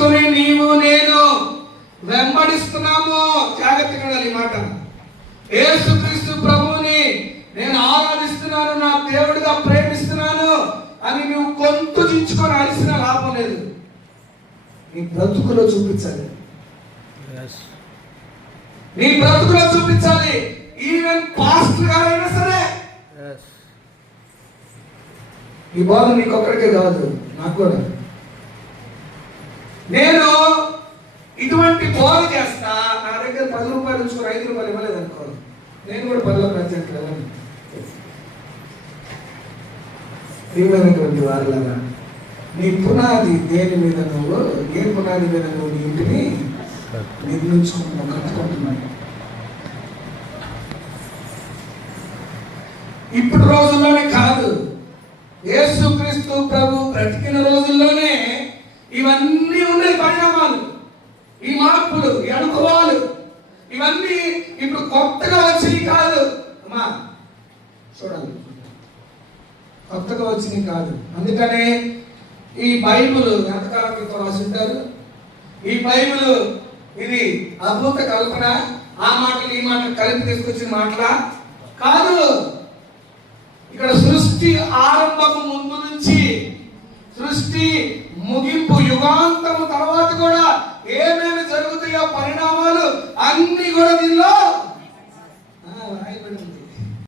నీవు నేను వెంబడిస్తున్నాము. జాగ్రత్తగా ఈ మాట. యేసుక్రీస్తు ప్రభువుని నేను ఆరాధిస్తున్నాను, నా దేవుడిగా ప్రేమిస్తున్నాను అని నువ్వు గొంతు దించుకొని అరిసిన లాభం లేదు. నీ బ్రతుకులో చూపించాలి, నీ బ్రతుకులో చూపించాలి. ఈవెన్ పాస్టర్ గారైనా సరే. ఈ బాధ నీకొక్కడికే కాదు, నాకు కూడా. నేను ఇటువంటి బోధ చేస్తా, నా దగ్గర 10 రూపాయలు ఉంచుకొని 5 రూపాయలు ఇవ్వలేదు అనుకో, నేను కూడా 10లో ప్రత్యేకలను ఇవ్వనటువంటి వారిలాగా. నీ పునాది దేని మీద నువ్వు, ఏ పునాది మీద నువ్వు నీ ఇంటిని నిర్మించుకుంటున్నావు, కట్టుకుంటున్నావు. ఇప్పుడు రోజుల్లోనే కాదు, యేసుక్రీస్తు ప్రభు బ్రతికిన రోజుల్లోనే ఇవన్నీ ఉన్నాయి. పరిణామాలు, ఈ మార్పులు, ఈ అనుభవాలు ఇవన్నీ ఇప్పుడు కొత్తగా వచ్చినవి కాదు. అమ్మా చూడాలి, కొత్తగా వచ్చినవి కాదు. అందుకనే ఈ బైబిల్ ఎంతకాలం క్రితం రాసింటారు. ఈ బైబిల్ ఇది అద్భుత కల్పన, ఆ మాటలు ఈ మాటలు కలిపి తీసుకొచ్చిన మాటలా కాదు. ఇక్కడ సృష్టి ఆరంభము ముందు నుంచి సృష్టి ముగింపు యుగాంతము తర్వాత కూడా ఏమేమి జరుగుతాయో పరిణామాలు అన్ని కూడా దీనిలో